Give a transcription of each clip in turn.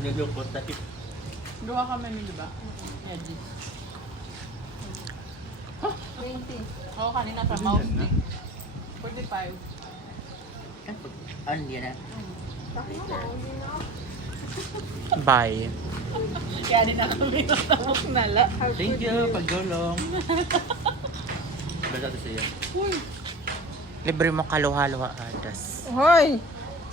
Nilukot tayo. Gawa kami ni, di ba? Edgy. 20. Oo, kanina pa. Mouse stick. 45. Ano yan na? Bye. Kaya din ako may natabok nala. Thank you, pagdulong. Basta ito sa'yo. Uy! Libre mo kaluha-luha adas. Hoy!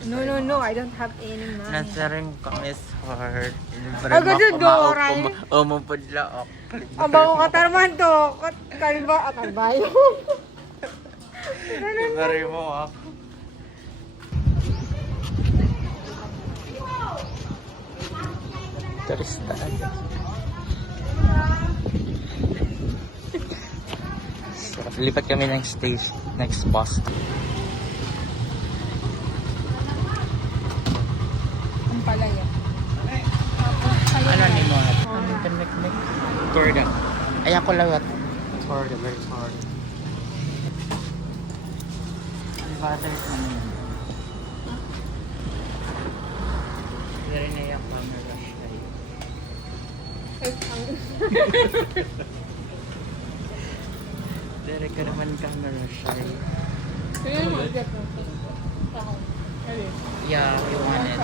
No, I don't have any money. Nasaring ko is hard. Libre Ay, ganun, mo Doray. umupudla o. Ang bago katarman to. Kalbayo. Libre mo ako. Turista aja. So, lipat kami ng station, next bus. Ang palaya. Ano ni mo? Mek. Torda. Ay ako lawat. Torda, very torda. Butter sa ano yan? Very na yung camera siya. Dari ka naman camera siya. Kaya mo, get mo. Yeah, we want it.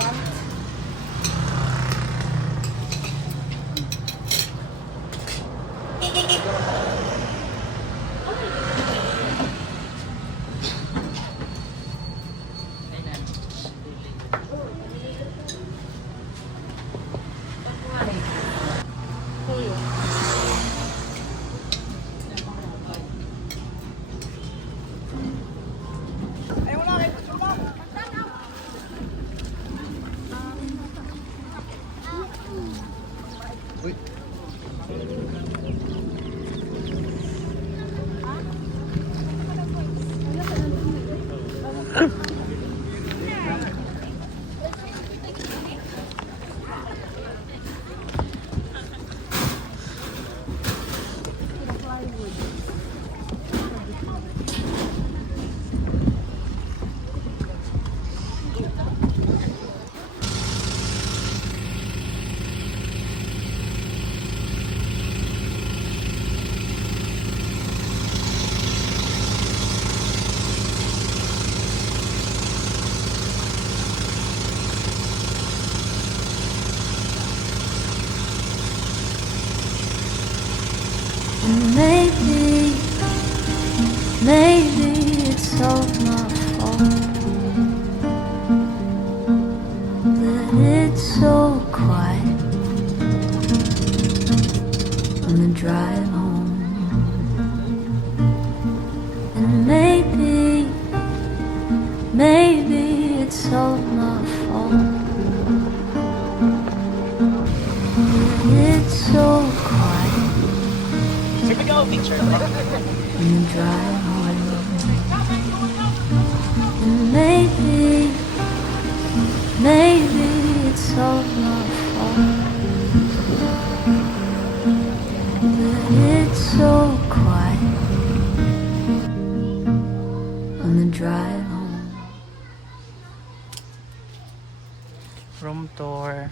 Maybe it's all my fault that it's so quiet on the drive home. And maybe it's all my fault that it's so quiet on the drive home. And maybe it's all my fault that it's so quiet on the drive home. Room tour.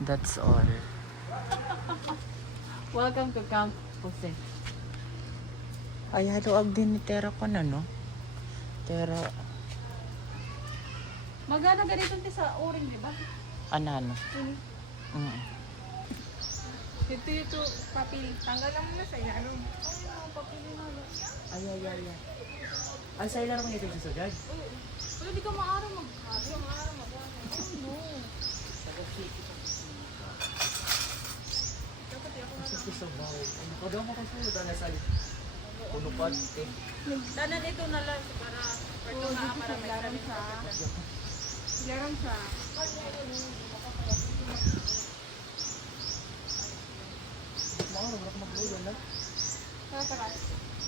That's all. Welcome to Camp Jose. Ay, haluag din ni Tera ko na, no? Tera, Magana ganito sa uring, di ba? ano? Ito, papel. Tanggalan mo na sa inano. Ay. Ang sa'yo lang naman ito sa sugad. Wala, di ka maaraw mag-araw. No. Sa bahay. Ano pa daw mo kasi ito na sa punupad. Tanan ito na lang para para may Laram siya. Laram siya.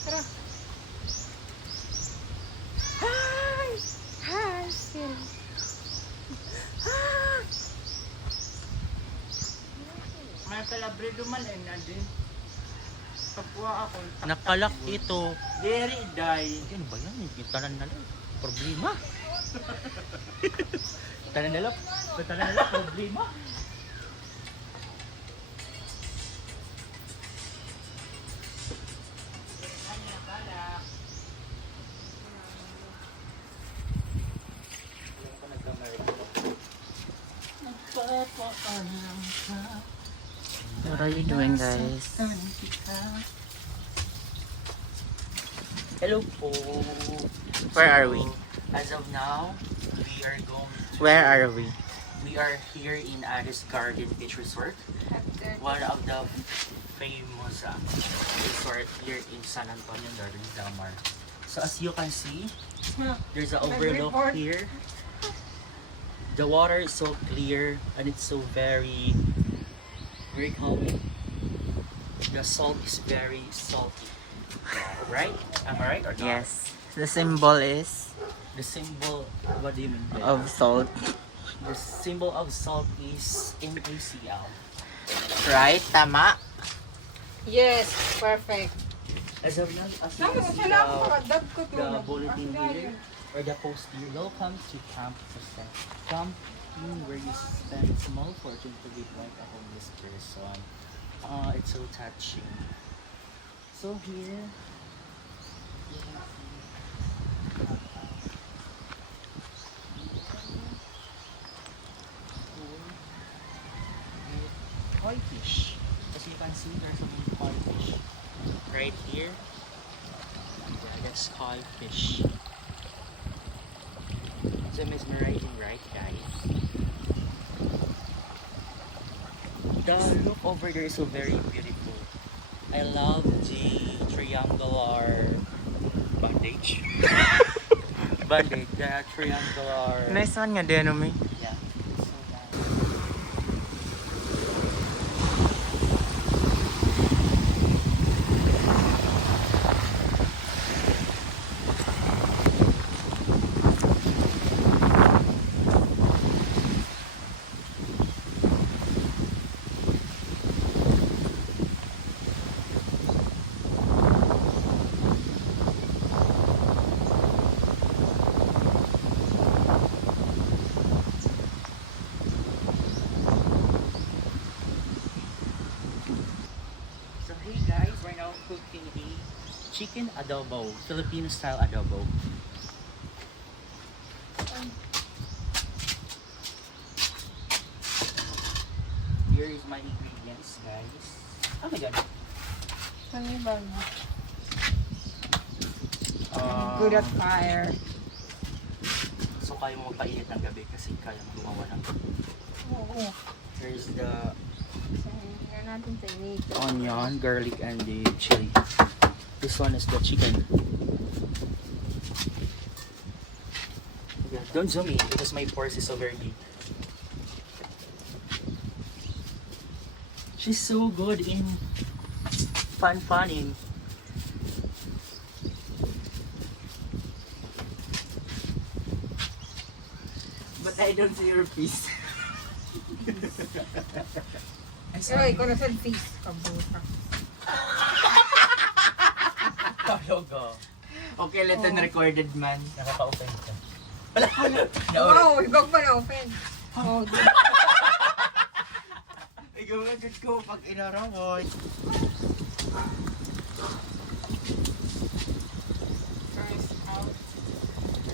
Tara. Hi, Sil. May kalabrido man eh, nadin. Kapwa ako. Nakalak ito. Very die. Ano ba yan? Yung tanan na lang. Problema. Tanan nila problema. What are you doing, guys? Hello po. Where are we? As of now, we are going to... Where are we? We are here in Addis Garden Beach Resort. One of the famous resort here in San Antonio, Northern Samar. So as you can see, there's an overlook here. The water is so clear and it's so very calming. The salt is very salty. Right? Am I right or not? Yes. The symbol is The symbol, what do you mean by of salt. The symbol of salt is NaCl. Right? Tama? Yes, perfect. As of now, as you Naman, can see, wala ako makadab ko to. the bulletin here, or the post here, welcome to Camp Success. Camp where you spend small fortune to be like a homeless person. It's so touching. So here, you can see koi fish. As you can see, there's some koi fish right here. Yeah, that's koi fish. So mesmerizing, right, guys? The look over there is so very beautiful. I love the triangular bandage. Bandage, the triangular. Nice one nga din, Umi. Yeah. So that. So hey guys, right now I'm cooking the chicken adobo, Filipino style adobo. Here is my ingredients, guys. Oh my god. Ano yung bag mo? Um, Good at fire. So kaya mo magpainit ng gabi kasi kaya mo gumawa ng Oo. Here's the Tingnan natin sa inito. onion, garlic, and the chili. This one is the chicken. Yeah, don't zoom in because my purse is so very big. She's so good in funning. But I don't see your piece. Pero ikaw na sa face. Kabuta. Logo. Okay, let it recorded man. Nakaka-open ka. Wow, ikaw pa na-open. Oh, di. Ikaw nga good ko pag inarawon. First out.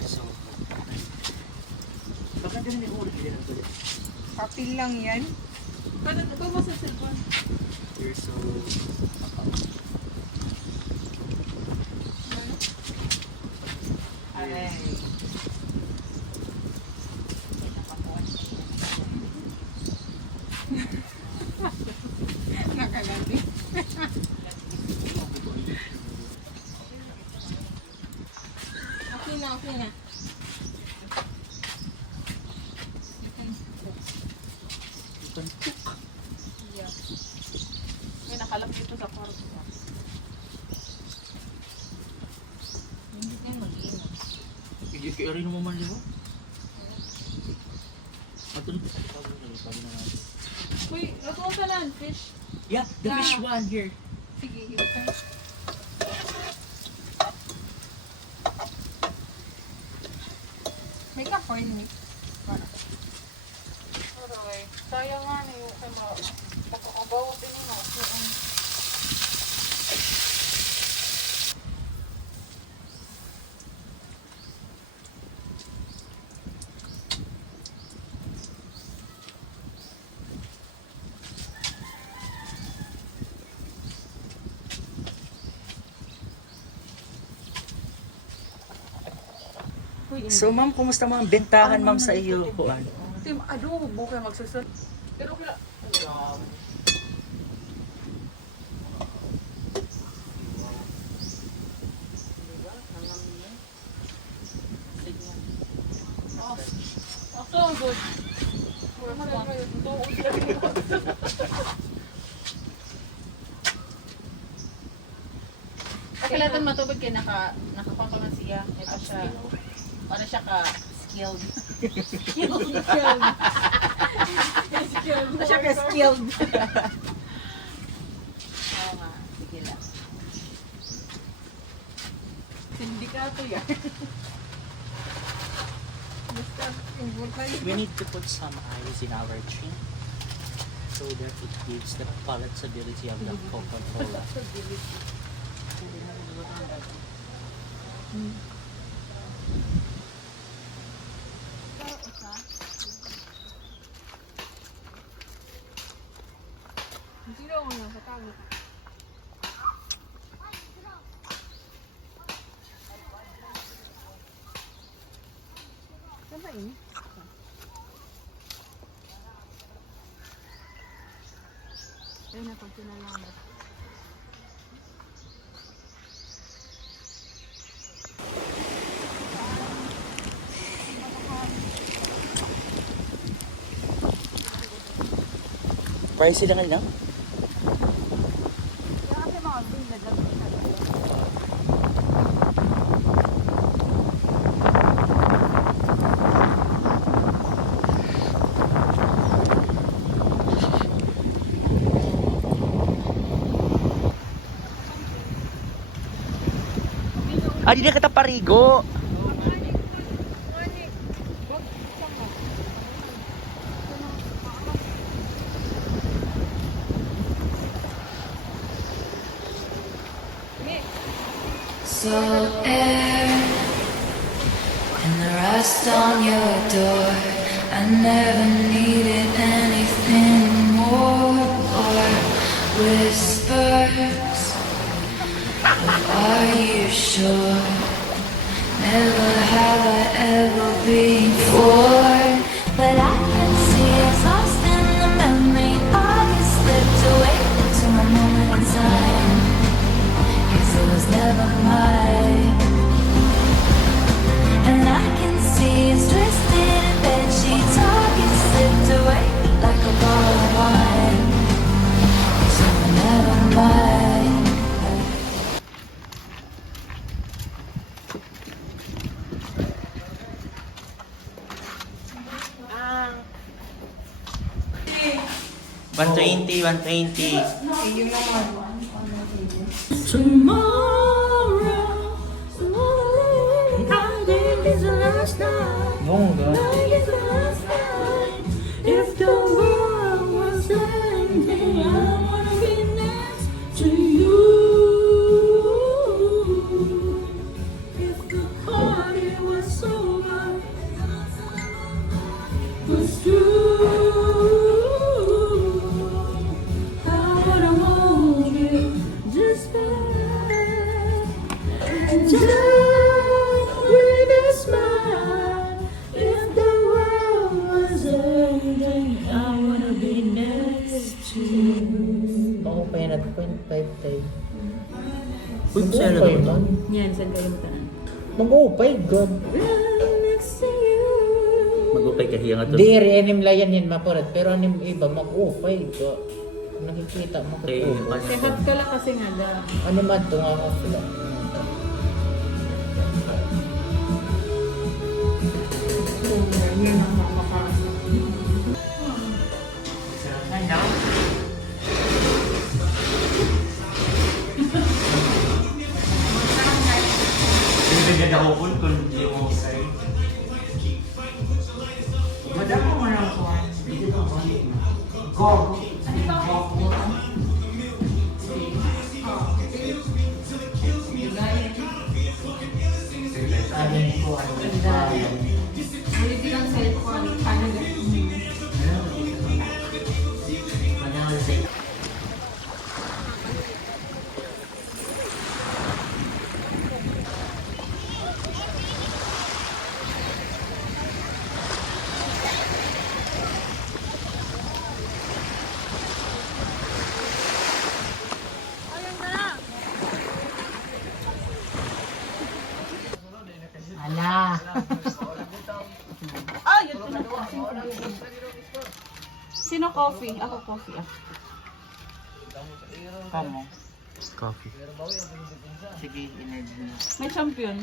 So, bakit ganun yung ulit din ang tulit? Papel lang yan. Paano ito mo sa cellphone? You're so... Ay. Nakalati. Okay na, okay na. Yeah. May nakalap dito sa kwarto. Hindi tayo mag-inom. Hindi kayo rin naman di ba? Matulog sa pagod na natin. Uy, natuwa ka na, fish. Yeah, the fish one here. Sige, hiwag ka. May ka-corn meat. Aray, sayang nga na yung kay mga pagkakabawat din yun. So ma'am, kumusta mga bentahan ma'am sa iyo? Kuan? Tim, aduh, bukan magsusun. Pero kila, so good. Kailangan matubig kay nakapapangan siya. Ito siya. Para siya ka skilled. Skilled. Para siya ka skilled. Oo nga. Sige lang. Sindikato yan. Basta, important. We need to put some ice in our drink so that it gives the palatability of the Coca-Cola. Sino ako na sa tago? Saan ba yun? Ayun na, pag sinalamat. Price lang lang. Kaya kasi mga bin na gano'n na. Ah, di na kita parigo. So air and the rust on your door. I never needed anything more or whispers. But are you sure? Never have I ever been before. But I can see us lost in the memory. I get slipped away into my moment in time. 'Cause it was never mine. And I can see us twisted in bed sheets. All get slipped away like a bottle of wine. 'Cause it was never mine. Ah. 120, 120. Tomorrow, I think it's the last night. Bongga. Like it's the last night. If the world was ending, I wanna be next to you. If the party was over, was true, I would hold you just back and just with a smile. If the world was ending, I wanna be next to you. Oo, pa yan at 0.5 tayo. Uy, sa'yo na naman. Yan, saan kayo matanan? Mag-upay, God. Next to you. Mag-upay kahiya nga to. Di, re-anim layan yan mapurat. Pero anim iba, mag-upay, God. Nakikita mo Eh, ko. Sehat ka lang kasi nga da. Ano man ito nga ako sila. Yan ang makakasa. Ano? Hindi na ako kung hindi mo say. Ulitin ang cellphone. Paano ganun? Ala. Ah, yun na. Sino coffee? Ako coffee. Kamo. Coffee. Sige, energy. May champion.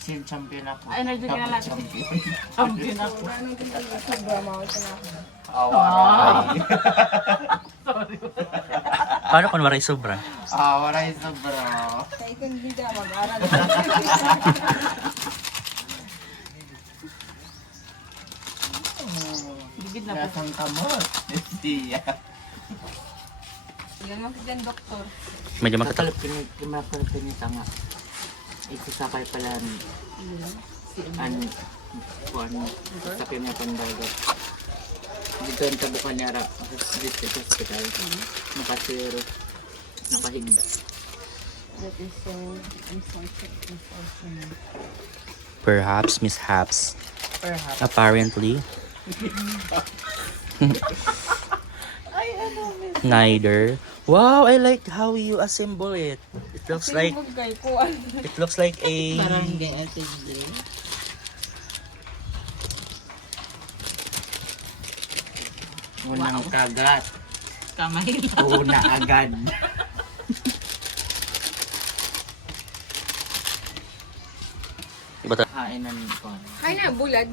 Sin champion ako. Ah, energy ka na lang. Champion. Champion ako. Awaray. Paano kung waray sobra? Awaray sa bro. Kaya kung hindi ka mag-aral. Bigid na po. Nasang kamot. Siya. Yan mo dyan, doktor. Medyo matatal. Makalap tanga. Isusakay pala sakay mo pandagat. Dito ang tabukan niya ra. Dito sa hospital. Nakasiro. Nakahigda. That is so unfortunate. Perhaps, mishaps. Perhaps. Apparently. Ay, ano, miss. Neither. Wow, I like how you assemble it. It looks like Bugay ko. it looks like a Barangay Atende. Unang kagat. Kamay lang. Una agad. iba ta. Kainan ko. Kaya na, bulad.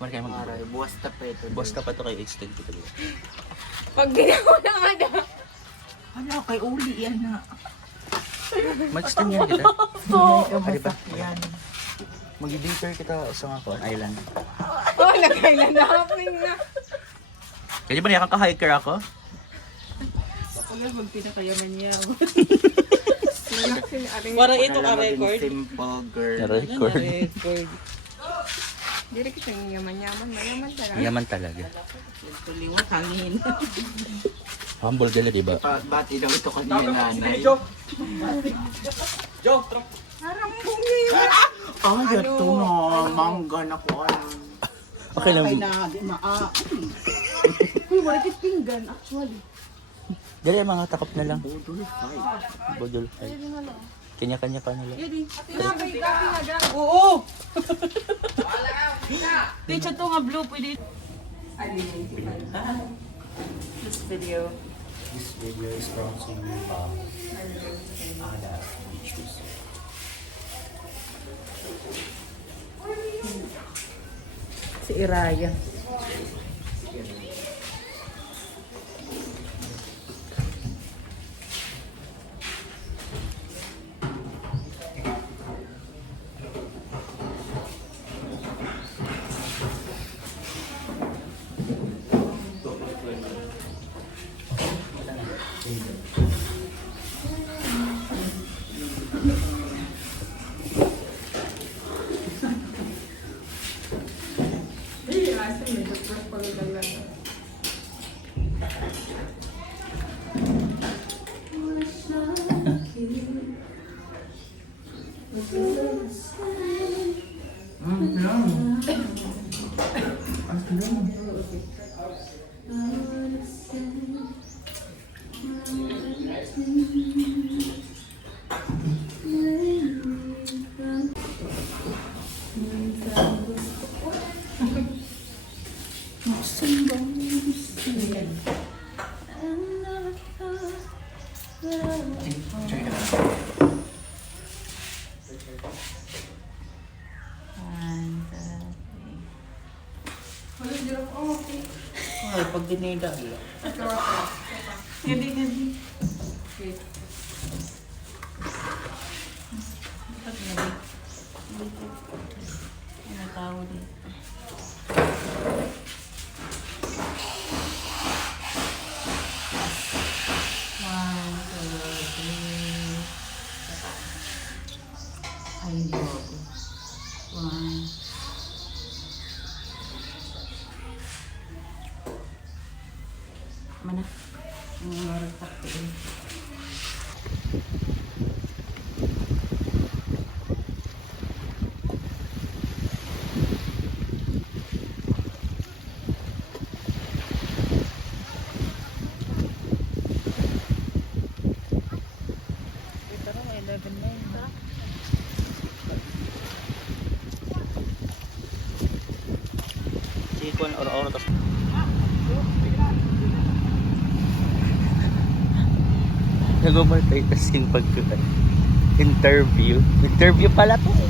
Man kayo mag Aray, buwas ta pa ito. boss na pa to kay extend kita. Pag ginawa ng ano. Ano, kay uli yan na. Mag-extend yan kita. Ano ba? Yan. Mag-date kita sa mga kon island. Oh, nagkailan na happening na. Kaya ba niya kang ka-hiker ako? Wala, magpinakayaman niya. Relaxin, aring. Parang ito ka Maging record. simple girl. Na-record. Record. Diri kita ng yaman-yaman. Mayaman talaga. Yaman talaga. Tuliwat hangin. Humble dala, diba? Bati daw ito kanina nanay. Parang bungi. Ay, ito na. Mangga na ko. Okay lang. di maa. Uy, wala kit pinggan actually. Dali ang mga takop na lang. Budol fight. Budol fight. Kanya-kanya pa nila. Tinapay kapi na dyan. Oo! Teacher to nga blue, pwede. This video. This video is brought to you by Ada Beaches. Si Iraya. Ay, pag dinida. Hindi. Ano tawag dito? mana. Maragtak ko din. Ito na, 11 na yun. Tara. Sikon or tas nag-multitasking pagkuhan. Interview. Interview pala to eh.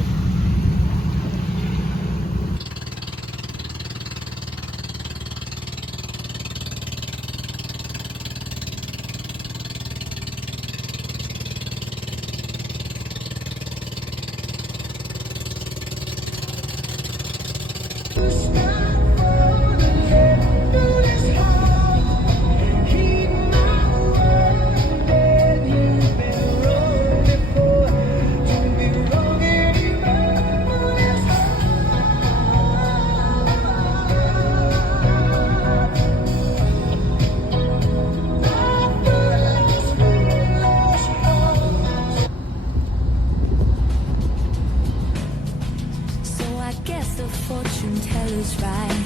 So I guess the fortune teller's right.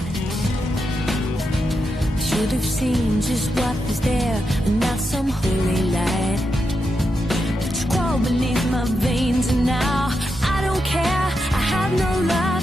Should have seen just what was there and not some holy light. But you crawl beneath my veins and now I don't care. I have no love.